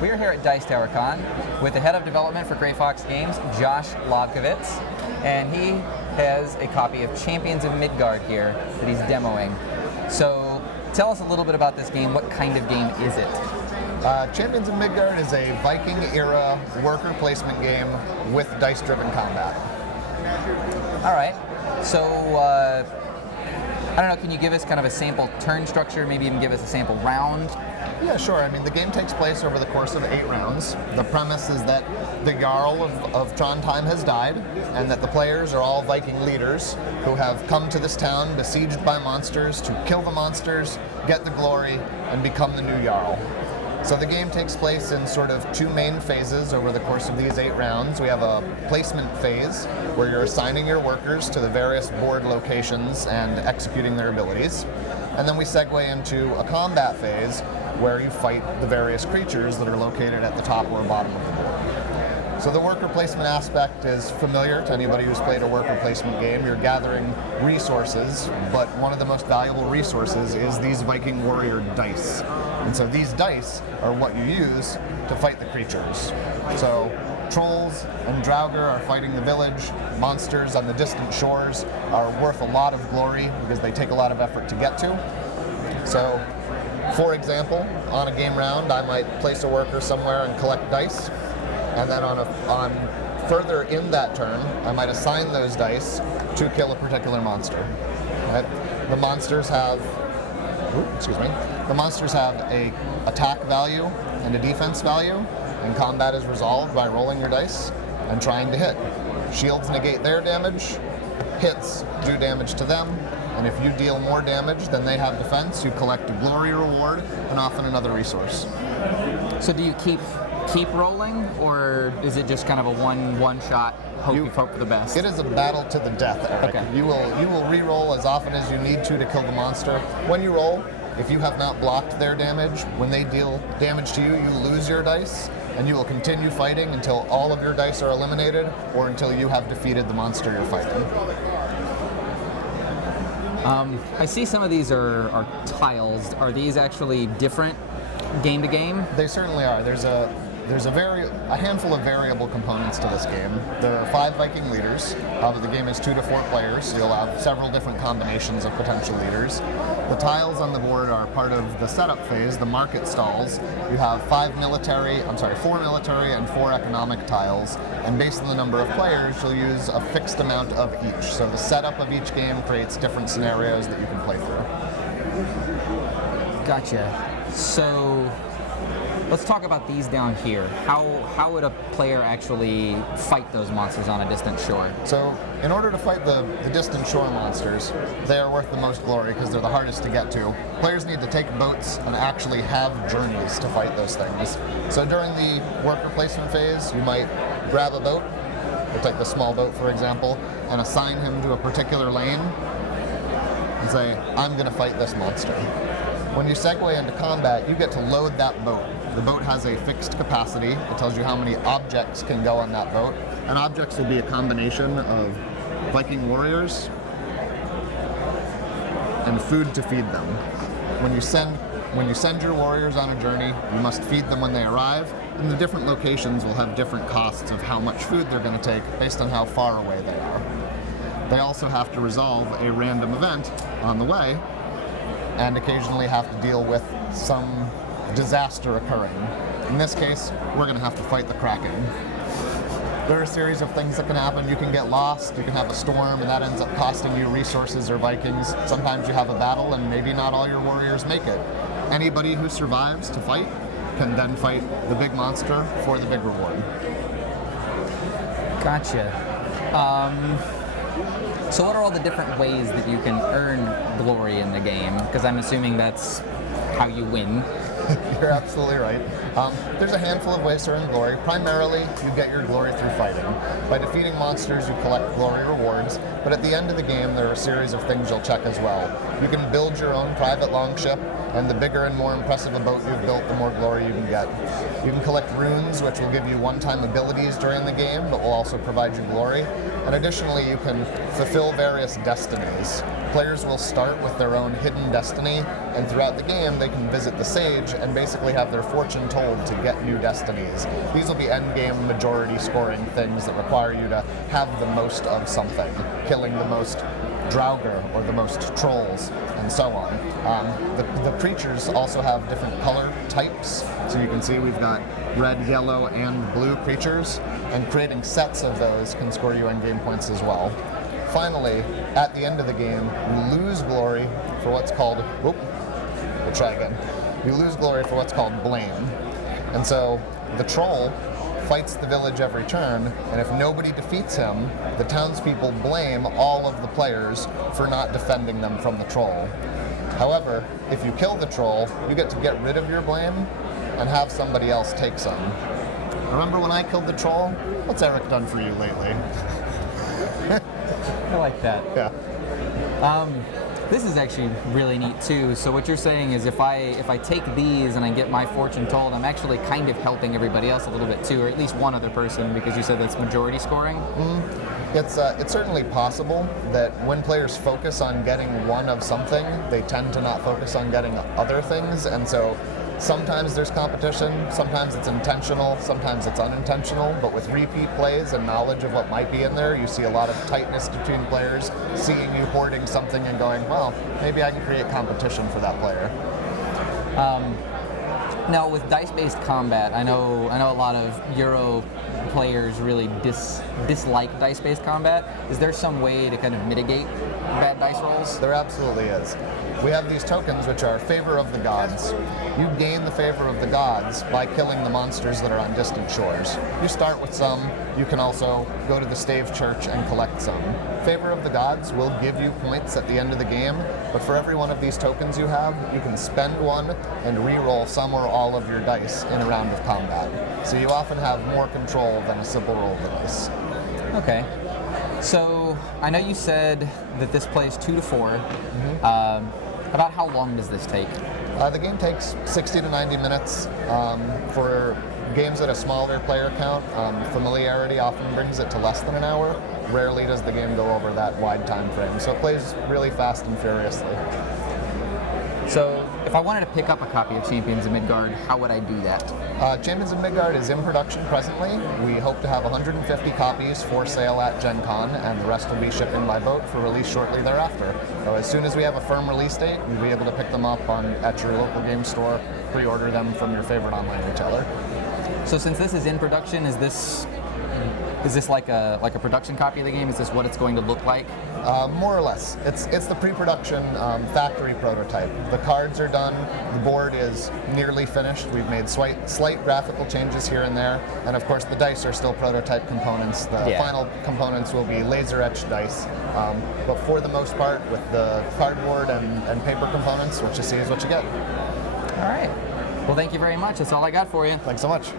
We are here at Dice Tower Con with the head of development for Grey Fox Games, Josh Lobkowitz, and he has a copy of Champions of Midgard here that he's demoing. So tell us a little bit about this game. What kind of game is it? Champions of Midgard is a Viking-era worker placement game with dice-driven combat. All right. So, I don't know, can you give us kind of a sample turn structure, maybe even give us a sample round? Yeah, sure. I mean, the game takes place over the course of 8 rounds. The premise is that the Jarl of Trondheim has died, and that the players are all Viking leaders who have come to this town besieged by monsters to kill the monsters, get the glory, and become the new Jarl. So the game takes place in sort of 2 main phases over the course of these 8 rounds. We have a placement phase where you're assigning your workers to the various board locations and executing their abilities. And then we segue into a combat phase where you fight the various creatures that are located at the top or bottom of the board. So the worker placement aspect is familiar to anybody who's played a worker placement game. You're gathering resources, but one of the most valuable resources is these Viking warrior dice. And so these dice are what you use to fight the creatures. So trolls and Draugr are fighting the village. Monsters on the distant shores are worth a lot of glory because they take a lot of effort to get to. So, for example, on a game round, I might place a worker somewhere and collect dice. And then on further in that turn, I might assign those dice to kill a particular monster. Right? The monsters have a attack value and a defense value, and combat is resolved by rolling your dice and trying to hit. Shields negate their damage, hits do damage to them, and if you deal more damage than they have defense, you collect a glory reward and often another resource. So do you keep rolling, or is it just kind of a one shot, hope for the best? It is a battle to the death, Eric. Okay. You will re-roll as often as you need to kill the monster. When you roll, if you have not blocked their damage, when they deal damage to you, you lose your dice, and you will continue fighting until all of your dice are eliminated, or until you have defeated the monster you're fighting. I see some of these are tiles. Are these actually different game to game? They certainly are. There's a handful of variable components to this game. There are 5 Viking leaders. The game is 2 to 4 players, so you'll have several different combinations of potential leaders. The tiles on the board are part of the setup phase, the market stalls. You have 4 military and 4 economic tiles, and based on the number of players, you'll use a fixed amount of each. So the setup of each game creates different scenarios that you can play through. Gotcha. So let's talk about these down here. How would a player actually fight those monsters on a distant shore? So in order to fight the distant shore monsters, they are worth the most glory because they're the hardest to get to. Players need to take boats and actually have journeys to fight those things. So during the worker placement phase, you might grab a boat, we'll take the small boat for example, and assign him to a particular lane and say, I'm going to fight this monster. When you segue into combat, you get to load that boat. The boat has a fixed capacity. It tells you how many objects can go on that boat. And objects will be a combination of Viking warriors and food to feed them. When you send your warriors on a journey, you must feed them when they arrive, and the different locations will have different costs of how much food they're going to take based on how far away they are. They also have to resolve a random event on the way, and occasionally have to deal with some disaster occurring. In this case, we're going to have to fight the Kraken. There are a series of things that can happen. You can get lost, you can have a storm, and that ends up costing you resources or Vikings. Sometimes you have a battle, and maybe not all your warriors make it. Anybody who survives to fight can then fight the big monster for the big reward. Gotcha. So what are all the different ways that you can earn glory in the game? Because I'm assuming that's how you win. You're absolutely right. There's a handful of ways to earn glory. Primarily, you get your glory through fighting. By defeating monsters, you collect glory rewards, but at the end of the game, there are a series of things you'll check as well. You can build your own private longship, and the bigger and more impressive a boat you've built, the more glory you can get. You can collect runes, which will give you one-time abilities during the game, but will also provide you glory. And additionally, you can fulfill various destinies. Players will start with their own hidden destiny, and throughout the game they can visit the sage and basically have their fortune told to get new destinies. These will be endgame majority scoring things that require you to have the most of something, killing the most Draugr or the most trolls, and so on. The creatures also have different color types, so you can see we've got red, yellow, and blue creatures, and creating sets of those can score you endgame points as well. Finally, at the end of the game, you lose glory for what's called, we'll try again. You lose glory for what's called blame. And so the troll fights the village every turn, and if nobody defeats him, the townspeople blame all of the players for not defending them from the troll. However, if you kill the troll, you get to get rid of your blame and have somebody else take some. Remember when I killed the troll? What's Eric done for you lately? I like that. Yeah. This is actually really neat too. So what you're saying is if I take these and I get my fortune told, I'm actually kind of helping everybody else a little bit too, or at least one other person, because you said that's majority scoring. It's certainly possible that when players focus on getting one of something, they tend to not focus on getting other things, and so sometimes there's competition, sometimes it's intentional, sometimes it's unintentional, but with repeat plays and knowledge of what might be in there, you see a lot of tightness between players, seeing you hoarding something and going, well, maybe I can create competition for that player. Now, with dice-based combat, I know a lot of Euro players really dislike dice-based combat. Is there some way to kind of mitigate bad dice rolls? There absolutely is. We have these tokens which are favor of the gods. You gain the favor of the gods by killing the monsters that are on distant shores. You start with some. You can also go to the stave church and collect some. Favor of the gods will give you points at the end of the game, but for every one of these tokens you have, you can spend one and re-roll some or all of your dice in a round of combat. So you often have more control than a simple roll of the dice. Okay. So I know you said that this plays 2 to 4. About how long does this take? The game takes 60 to 90 minutes. For games at a smaller player count, familiarity often brings it to less than an hour. Rarely does the game go over that wide time frame, so it plays really fast and furiously. So if I wanted to pick up a copy of Champions of Midgard, how would I do that? Champions of Midgard is in production presently. We hope to have 150 copies for sale at Gen Con, and the rest will be shipping by boat for release shortly thereafter. So as soon as we have a firm release date, you'll be able to pick them up at your local game store, pre-order them from your favorite online retailer. So since this is in production, is this like a production copy of the game? Is this what it's going to look like? More or less. It's the pre-production factory prototype. The cards are done. The board is nearly finished. We've made slight graphical changes here and there, and of course the dice are still prototype components. The final components will be laser-etched dice, but for the most part, with the cardboard and paper components, what you see is what you get. All right. Well, thank you very much. That's all I got for you. Thanks so much.